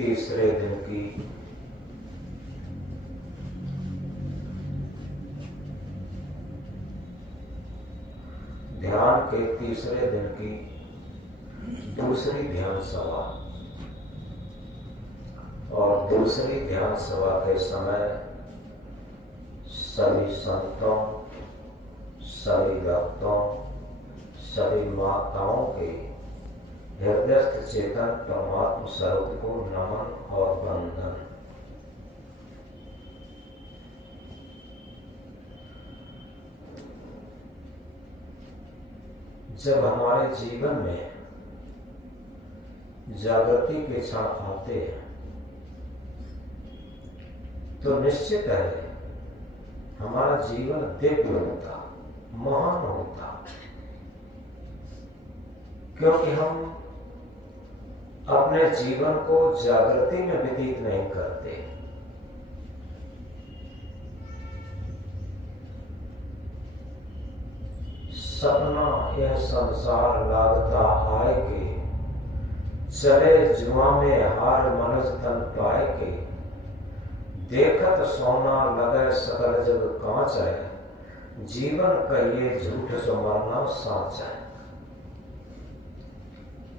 तीसरे दिन की ध्यान के तीसरे दिन की दूसरी ध्यान सभा। और दूसरी ध्यान सभा के समय सभी संतों, सभी भक्तों, सभी माताओं के हृदयस्थ चेतन परमात्म स्वरूप को नमन और वंदन। जब हमारे जीवन में जागृति के क्षण आते हैं तो निश्चित है हमारा जीवन दिव्य होता, महान होता, क्योंकि हम अपने जीवन को जागृति में व्यतीत नहीं करते। सपना यह संसार लागता आए के, चले जुआ में हार मनज तन पाए के, देखत सोना लगे सकल जग कांच है, जीवन कहिए झूठ सो मरना साच है।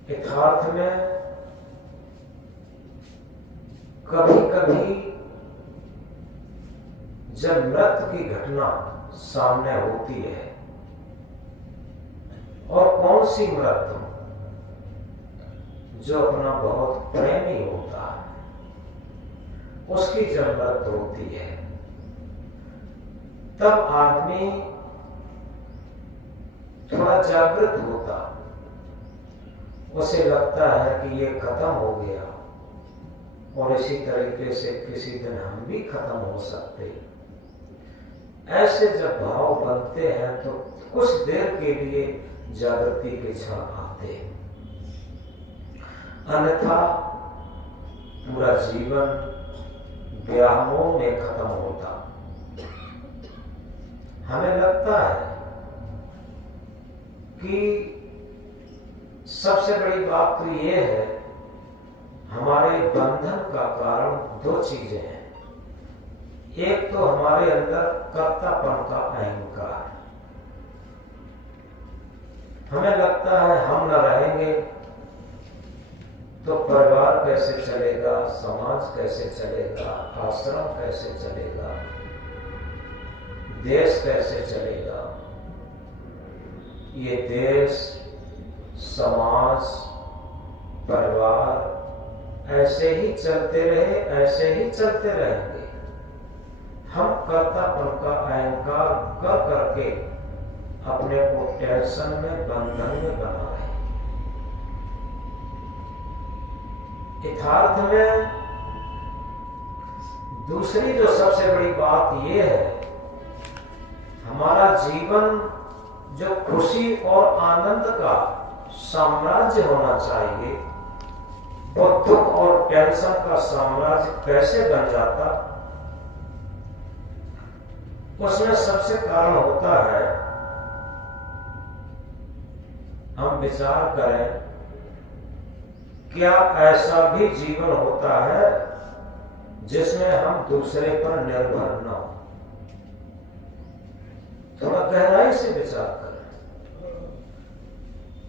यथार्थ में कभी कभी जब मृत्यु की घटना सामने होती है, और कौन सी मृत्यु, जो अपना बहुत प्रेमी होता है उसकी जब मृत्यु होती है, तब आदमी थोड़ा जागृत होता, उसे लगता है कि ये खत्म हो गया और इसी तरीके से किसी दिन हम भी खत्म हो सकते। ऐसे जब भाव बनते हैं तो कुछ देर के लिए जागृति के क्षण आते हैं, अन्यथा पूरा जीवन व्यामोह में खत्म होता। हमें लगता है कि सबसे बड़ी बात तो ये है, हमारे बंधन का कारण दो चीजें हैं। एक तो हमारे अंदर कर्तापन का अहंकार। हमें लगता है हम न रहेंगे तो परिवार कैसे चलेगा, समाज कैसे चलेगा, आश्रम कैसे चलेगा, देश कैसे चलेगा। ये देश, समाज, परिवार ऐसे ही चलते रहे, ऐसे ही चलते रहेंगे। हम कर्तापन का अहंकार कर करके अपने को टेंशन में, बंधन में बना रहे। यथार्थ में दूसरी जो सबसे बड़ी बात यह है, हमारा जीवन जो खुशी और आनंद का साम्राज्य होना चाहिए, वो दुख और टेंशन का साम्राज्य कैसे बन जाता, उसमें सबसे कारण होता है, हम विचार करें, क्या ऐसा भी जीवन होता है जिसमें हम दूसरे पर निर्भर न हो? थोड़ा गहराई से विचार करें।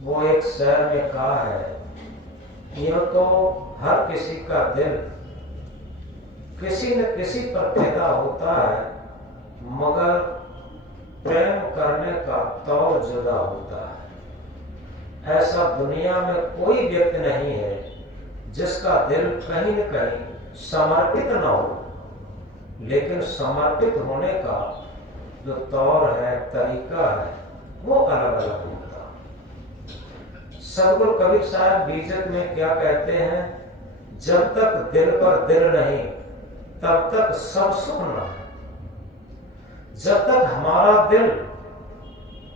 वो एक शेर में कहा है, यूं तो हर किसी का दिल किसी न किसी पर पैदा होता है, मगर प्रेम करने का तौर जुदा होता है। ऐसा दुनिया में कोई व्यक्ति नहीं है जिसका दिल कहीं न कहीं समर्पित न हो, लेकिन समर्पित होने का जो तौर है, तरीका है, वो अलग अलग होता। सदगुरु कबीर साहब बीजक में क्या कहते हैं, जब तक दिल पर दिल नहीं तब तक सब सुख न है। जब तक हमारा दिल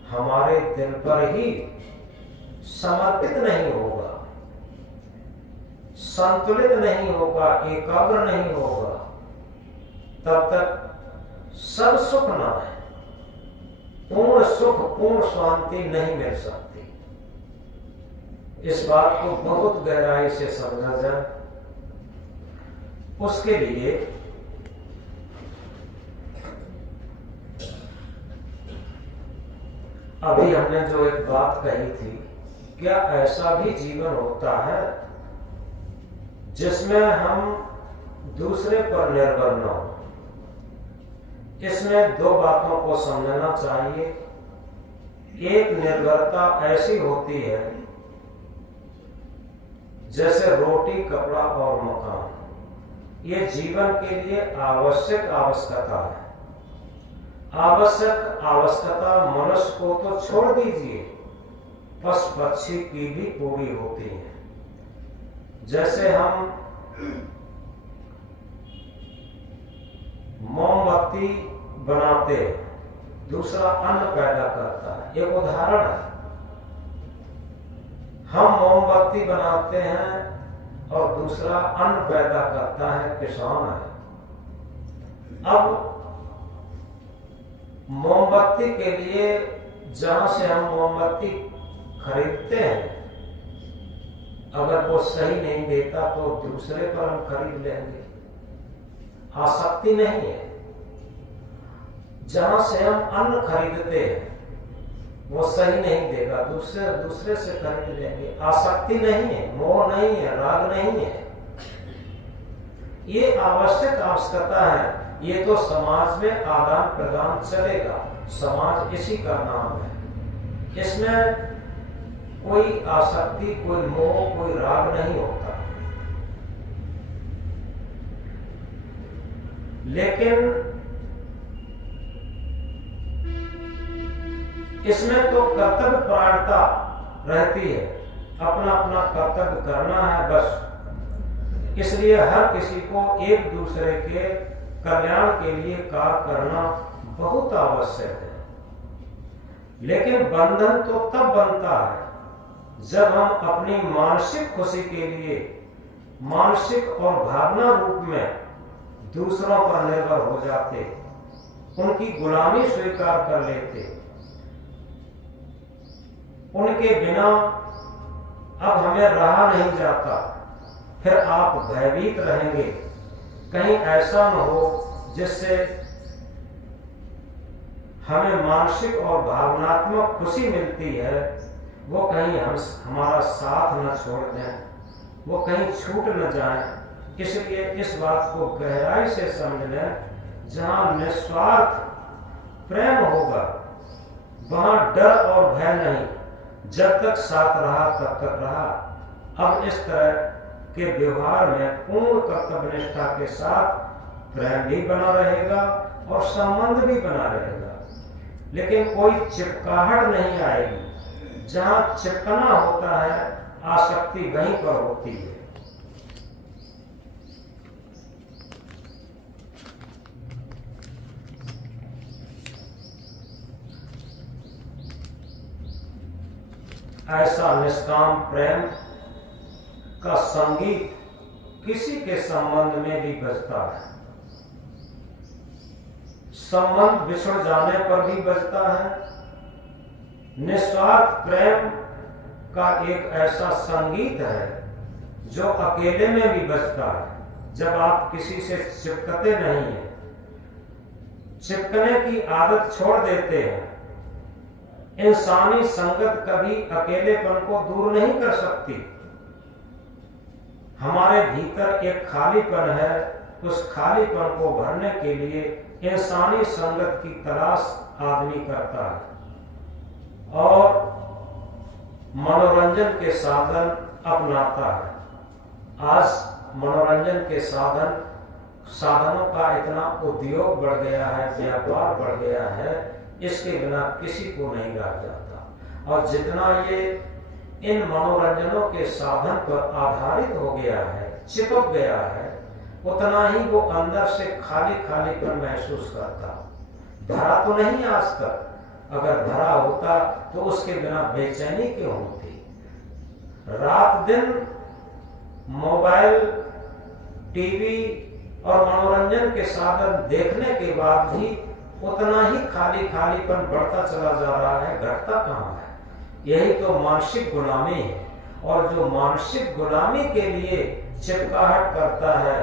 हमारे दिल पर ही समर्पित नहीं होगा, संतुलित नहीं होगा, एकाग्र नहीं होगा, तब तक सब सुख ना है। पूर्ण सुख, पूर्ण शांति नहीं मिल सकती। इस बात को बहुत गहराई से समझा जाए उसके लिए अभी हमने जो एक बात कही थी, क्या ऐसा भी जीवन होता है जिसमें हम दूसरे पर निर्भर न हो? इसमें दो बातों को समझना चाहिए। एक निर्भरता ऐसी होती है जैसे रोटी, कपड़ा और मकान, ये जीवन के लिए आवश्यक आवश्यकता है। आवश्यक आवश्यकता मनुष्य को तो छोड़ दीजिए, पशु पक्षी की भी पूरी होती है। जैसे हम मोमबत्ती बनाते हैं, दूसरा अन्न पैदा करता है, एक उदाहरण है। हम मोमबत्ती बनाते हैं और दूसरा अन्न पैदा करता है किसान है। अब मोमबत्ती के लिए जहां से हम मोमबत्ती खरीदते हैं, अगर वो सही नहीं देता तो दूसरे पर हम खरीद लेंगे। आसक्ति नहीं है। जहां से हम अन्न खरीदते हैं वो सही नहीं देगा, दूसरे से खरीद लेंगे। आसक्ति नहीं है, मोह नहीं है, राग नहीं है। ये आवश्यक आवश्यकता है। ये तो समाज में आदान प्रदान चलेगा, समाज इसी का नाम है। इसमें कोई आसक्ति, कोई मोह, कोई राग नहीं होता। लेकिन इसमें तो कर्तव्य परायणता रहती है, अपना अपना कर्तव्य करना है बस। इसलिए हर किसी को एक दूसरे के कल्याण के लिए कार्य करना बहुत आवश्यक है। लेकिन बंधन तो तब बनता है जब हम अपनी मानसिक खुशी के लिए मानसिक और भावना रूप में दूसरों पर निर्भर हो जाते, उनकी गुलामी स्वीकार कर लेते। उनके बिना अब हमें रहा नहीं जाता, फिर आप भयभीत रहेंगे कहीं ऐसा न हो जिससे हमें मानसिक और भावनात्मक खुशी मिलती है, वो कहीं हमारा साथ न छोड़ दें, वो कहीं छूट न जाए। इसलिए इस बात को गहराई से समझ लें, जहां निस्वार्थ प्रेम होगा वहां डर और भय नहीं। जब तक साथ रहा तब तक रहा। अब इस तरह के व्यवहार में पूर्ण कर्तव्य निष्ठा के साथ प्रेम भी बना रहेगा और संबंध भी बना रहेगा, लेकिन कोई चिपकाहट नहीं आएगी। जहां चिपकना होता है आसक्ति वहीं पर होती है। ऐसा निष्काम प्रेम का संगीत किसी के संबंध में भी बजता है। संबंध बिछड़ जाने पर भी बजता है। निस्वार्थ प्रेम का एक ऐसा संगीत है जो अकेले में भी बजता है। जब आप किसी से चिपकते नहीं हैं, चिपकने की आदत छोड़ देते हैं। इंसानी संगत कभी अकेलेपन को दूर नहीं कर सकती। हमारे भीतर एक खालीपन है, उस खालीपन को भरने के लिए इंसानी संगत की तलाश आदमी करता है और मनोरंजन के साधन अपनाता है। आज मनोरंजन के साधनों का इतना उद्योग बढ़ गया है, व्यापार बढ़ गया है, इसके बिना किसी को नहीं रह जाता। और जितना ये इन मनोरंजनों के साधन पर आधारित हो गया है, चिपक गया है, उतना ही वो अंदर से खाली खालीपन महसूस करता। भरा तो नहीं आज तक। अगर भरा होता तो उसके बिना बेचैनी क्यों होती? रात दिन मोबाइल, टीवी और मनोरंजन के साधन देखने के बाद भी उतना ही खाली खालीपन बढ़ता चला जा रहा है, घटता कहाँ है? यही तो मानसिक गुलामी है। और जो मानसिक गुलामी के लिए चिपकाहट करता है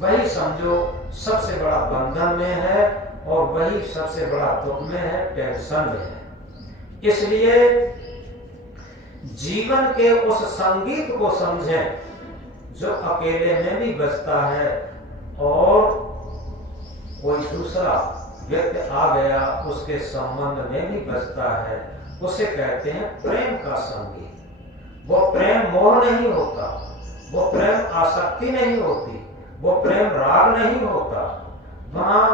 वही समझो सबसे बड़ा बंधन में है और वही सबसे बड़ा दुख में है, टेंशन में है। इसलिए जीवन के उस संगीत को समझें जो अकेले में भी बजता है और कोई दूसरा व्यक्ति आ गया उसके संबंध में भी बजता है। उसे कहते हैं प्रेम का संगीत। वो प्रेम मोह नहीं होता, वो प्रेम आसक्ति नहीं होती, वो प्रेम राग नहीं होता। वहां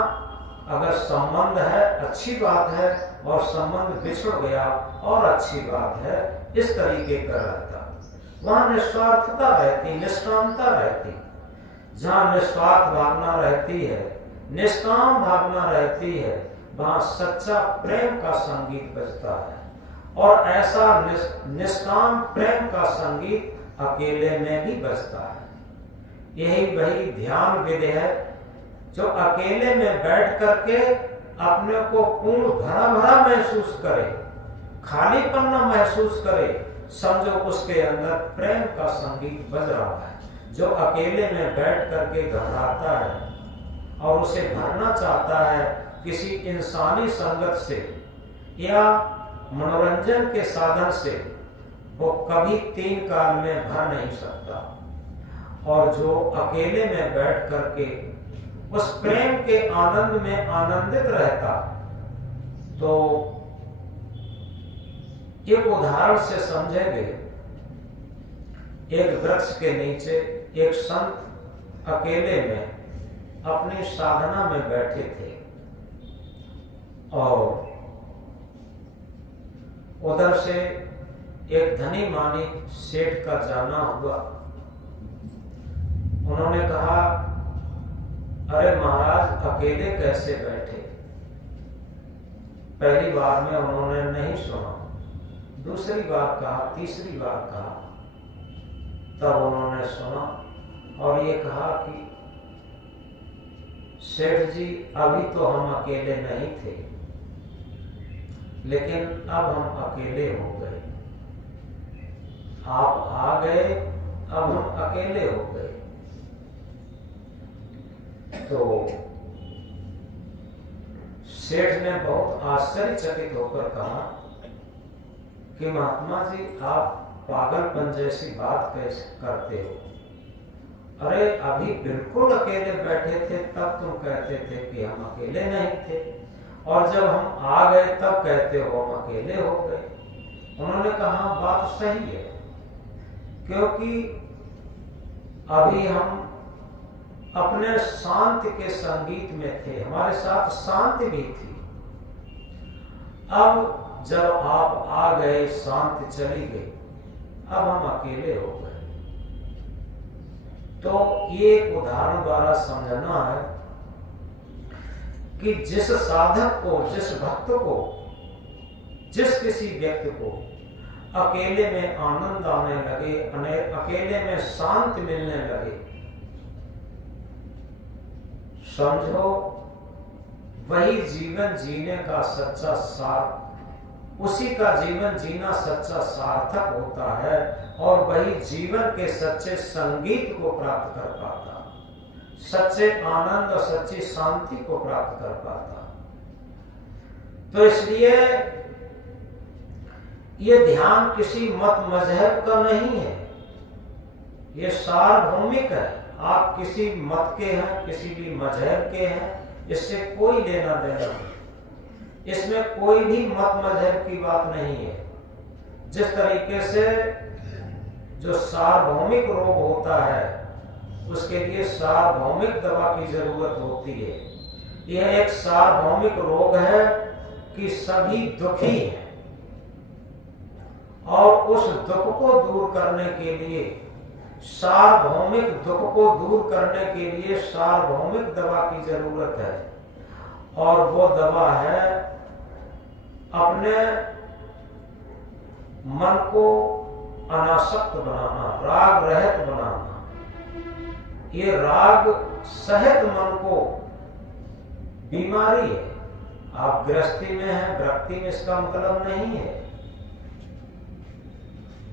अगर संबंध है अच्छी बात है और संबंध बिछड़ गया और अच्छी बात है, इस तरीके का रहता। वहां निस्वार्थता रहती, निष्कामता रहती। जहां निस्वार्थ भावना रहती है, निष्काम भावना रहती है, वहां सच्चा प्रेम का संगीत बजता है। और ऐसा निष्काम प्रेम का संगीत अकेले में भी बजता है। यही वही ध्यान विधि है जो अकेले में बैठ करके अपने को पूर्ण भरा भरा महसूस करे, खालीपन न महसूस करे, समझो उसके अंदर प्रेम का संगीत बज रहा है। जो अकेले में बैठ करके घबराता है और उसे भरना चाहता है किसी इंसानी संगत से या मनोरंजन के साधन से, वो कभी तीन काल में भर नहीं सकता। और जो अकेले में बैठ करके उस प्रेम के आनंद में आनंदित रहता, तो एक उदाहरण से समझेंगे। एक वृक्ष के नीचे एक संत अकेले में अपनी साधना में बैठे थे और उधर से एक धनी मानी सेठ का जाना हुआ। उन्होंने कहा, अरे महाराज अकेले कैसे बैठे? पहली बार में उन्होंने नहीं सुना, दूसरी बार कहा, तीसरी बार कहा, तब उन्होंने सुना और ये कहा कि सेठ जी अभी तो हम अकेले नहीं थे, लेकिन अब हम अकेले हो गए। आप आ गए, अब हम अकेले हो गए। तो सेठ ने बहुत आश्चर्यचकित होकर कहा कि महात्मा जी आप पागलपन जैसी बात कैसे करते हो? अरे अभी बिल्कुल अकेले बैठे थे तब तुम कहते थे कि हम अकेले नहीं थे, और जब हम आ गए तब कहते हो हम अकेले हो गए। उन्होंने कहा बात सही है, क्योंकि अभी हम अपने शांति के संगीत में थे, हमारे साथ शांति भी थी। अब जब आप आ गए, शांति चली गई, अब हम अकेले हो गए। तो ये उदाहरण द्वारा समझना है कि जिस साधक को, जिस भक्त को, जिस किसी व्यक्ति को अकेले में आनंद आने लगे, अकेले में शांति मिलने लगे, समझो वही जीवन जीने का सच्चा सार, उसी का जीवन जीना सच्चा सार्थक होता है और वही जीवन के सच्चे संगीत को प्राप्त कर पाता, सच्चे आनंद और सच्ची शांति को प्राप्त कर पाता। तो इसलिए ये ध्यान किसी मत मजहब का नहीं है, ये सार्वभौमिक है। आप किसी मत के हैं, किसी भी मजहब के हैं, इससे कोई लेना देना नहीं। इसमें कोई भी मत मजहब की बात नहीं है। जिस तरीके से जो सार्वभौमिक रोग होता है उसके लिए सार्वभौमिक दवा की जरूरत होती है, यह एक सार्वभौमिक रोग है कि सभी दुखी हैं और उस दुख को दूर करने के लिए, सार्वभौमिक दुख को दूर करने के लिए सार्वभौमिक दवा की जरूरत है। और वो दवा है अपने मन को अनासक्त बनाना, राग रहित बनाना। ये राग सहित मन को बीमारी है। आप गृहस्थी में हैं, भक्ति में इसका मतलब नहीं है।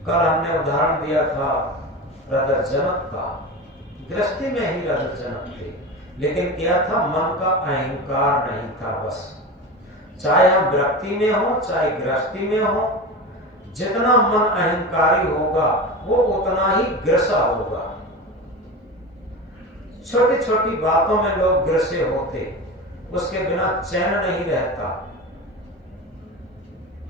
कल हमने उदाहरण दिया था ब्रदर जनक का। गृहस्थी में ही रजतजनक थे, लेकिन क्या था, मन का अहंकार नहीं था। बस चाहे हम व्यक्ति में हो चाहे गृहस्थी में हो, जितना मन अहंकारी होगा वो उतना ही ग्रसा होगा। छोटी छोटी बातों में लोग ग्रसे होते, उसके बिना चैन नहीं रहता।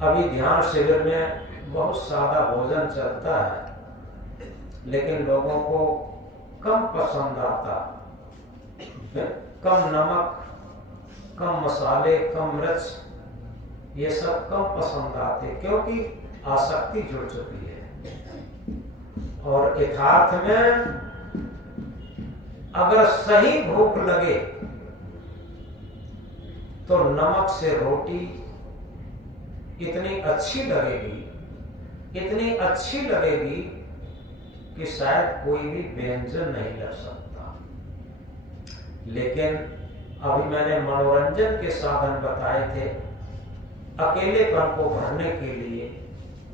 अभी ध्यान शिविर में बहुत सादा भोजन चलता है, लेकिन लोगों को कम पसंद आता। कम नमक, कम मसाले, कम मिर्च, ये सब कम पसंद आते, क्योंकि आसक्ति जुड़ चुकी है। और यथार्थ में अगर सही भूख लगे तो नमक से रोटी इतनी अच्छी लगेगी कि शायद कोई भी व्यंजन नहीं लग सकता। लेकिन अभी मैंने मनोरंजन के साधन बताए थे, अकेलेपन को भरने के लिए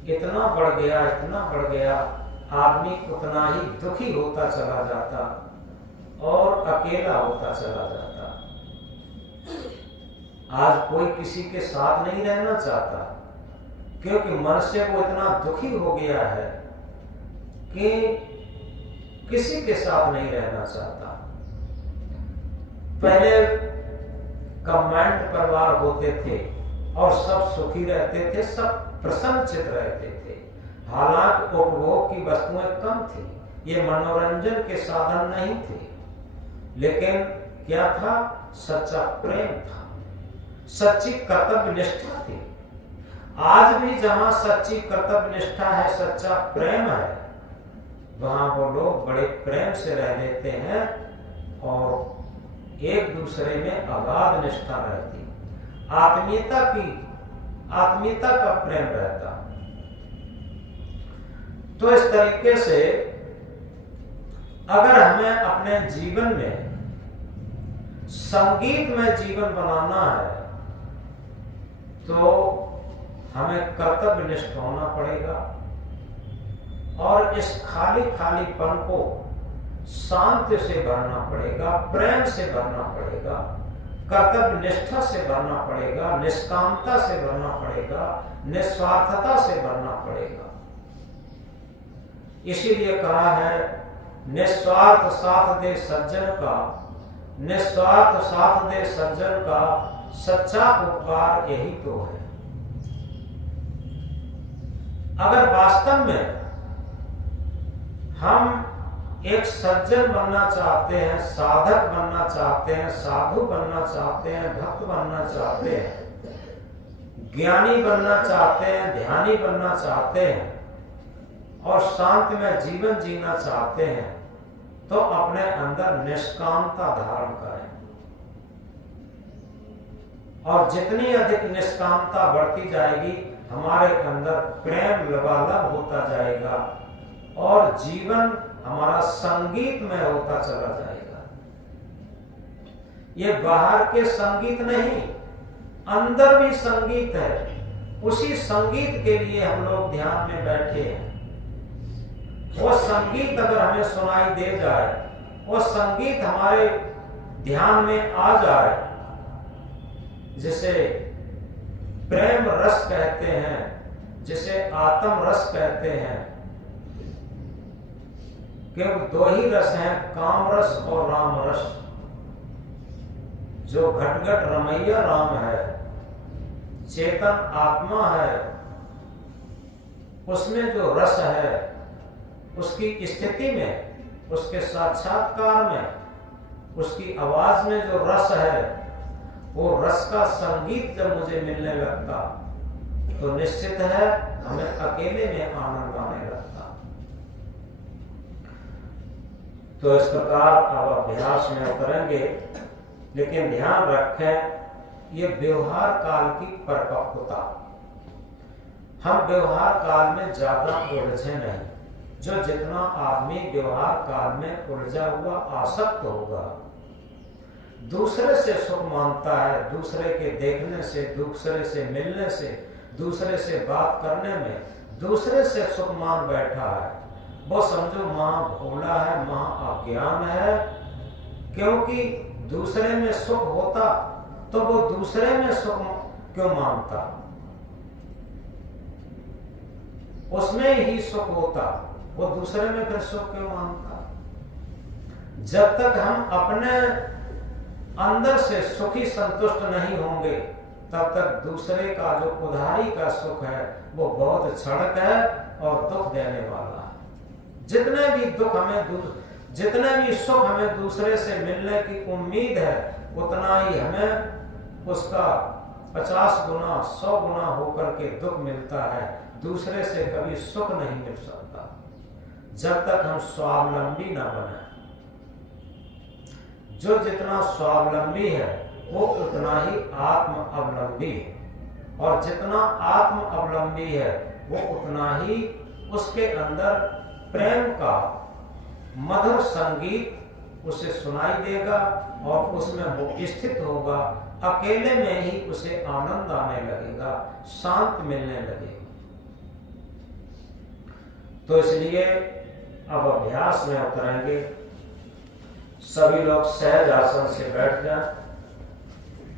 इतना बढ़ गया, आदमी उतना ही दुखी होता चला जाता और अकेला होता चला जाता। आज कोई किसी के साथ नहीं रहना चाहता, क्योंकि मनुष्य को इतना दुखी हो गया है कि किसी के साथ नहीं रहना चाहता। पहले कमेंट परिवार होते थे और सब सुखी रहते थे, सब प्रसन्नचित रहते थे। हालांकि उपभोग की वस्तुएं कम थी, ये मनोरंजन के साधन नहीं थे, लेकिन क्या था, सच्चा प्रेम था, सच्ची कर्तव्य निष्ठा थी। आज भी जहां सच्ची कर्तव्य निष्ठा है, सच्चा प्रेम है, वहां वो लोग बड़े प्रेम से रह लेते हैं और एक दूसरे में अगाध निष्ठा रहती, आत्मीयता का प्रेम रहता। तो इस तरीके से अगर हमें अपने जीवन में संगीत में जीवन बनाना है तो हमें कर्तव्यनिष्ठ होना पड़ेगा और इस खालीपन को शांति से भरना पड़ेगा, प्रेम से भरना पड़ेगा, कर्तव्य निष्ठा से भरना पड़ेगा, निष्कामता से भरना पड़ेगा, निस्वार्थता से भरना पड़ेगा। इसीलिए कहा है, निस्वार्थ साथ दे सज्जन का, निस्वार्थ साथ दे सज्जन का, सच्चा उपकार यही तो है। अगर वास्तव में हम एक सज्जन बनना चाहते हैं, साधक बनना चाहते हैं, साधु बनना चाहते हैं, भक्त बनना चाहते हैं, ज्ञानी बनना चाहते हैं, ध्यानी बनना चाहते हैं और शांति में जीवन जीना चाहते हैं, तो अपने अंदर निष्कामता धारण करें। और जितनी अधिक निष्कामता बढ़ती जाएगी, हमारे अंदर प्रेम लबालब होता जाएगा और जीवन हमारा संगीत में होता चला जाएगा। ये बाहर के संगीत नहीं, अंदर भी संगीत है। उसी संगीत के लिए हम लोग ध्यान में बैठे हैं। वो संगीत अगर हमें सुनाई दे जाए, वो संगीत हमारे ध्यान में आ जाए, जिसे प्रेम रस कहते हैं, जिसे आत्म रस कहते हैं, केवल दो ही रस हैं, काम रस और राम रस। जो घटघट रमैया राम है, चेतन आत्मा है, उसमें जो रस है, उसकी स्थिति में, उसके साक्षात्कार में, उसकी आवाज में जो रस है, वो रस का संगीत जब मुझे मिलने लगता तो निश्चित है हमें अकेले में आनंद आने लगता। तो इस प्रकार अब अभ्यास में उतरेंगे, लेकिन ध्यान रखें ये व्यवहार काल की परिपक्वता। हम व्यवहार काल में ज्यादा उलझे नहीं। जो जितना आदमी व्यवहार काल में उलझा हुआ आसक्त होगा, दूसरे से सुख मानता है, दूसरे के देखने से, दूसरे से मिलने से, दूसरे से बात करने में दूसरे से सुख मान बैठा है, वो समझो महा भोला है, महा अज्ञान है। क्योंकि दूसरे में सुख होता तो वो दूसरे में सुख क्यों मानता? उसमें ही सुख होता, वो दूसरे में फिर सुख क्यों मानता? जब तक हम अपने अंदर से सुखी संतुष्ट नहीं होंगे तब तक दूसरे का जो उधारी का सुख है वो बहुत क्षणिक है और दुख देने वाला है। जितने भी दुख हमें जितने भी सुख हमें दूसरे से मिलने की उम्मीद है उतना ही हमें उसका 50 गुना 100 गुना होकर के दुख मिलता है। दूसरे से कभी सुख नहीं मिल सकता जब तक हम स्वावलंबी न बने। जो जितना स्वावलंबी है वो उतना ही आत्म अवलंबी है और जितना आत्म अवलंबी है वो उतना ही उसके अंदर प्रेम का मधुर संगीत उसे सुनाई देगा और उसमें वो स्थित होगा। अकेले में ही उसे आनंद आने लगेगा, शांत मिलने लगेगा। तो इसलिए अब अभ्यास में उतरेंगे। सभी लोग सहज आसन से बैठ जाएं।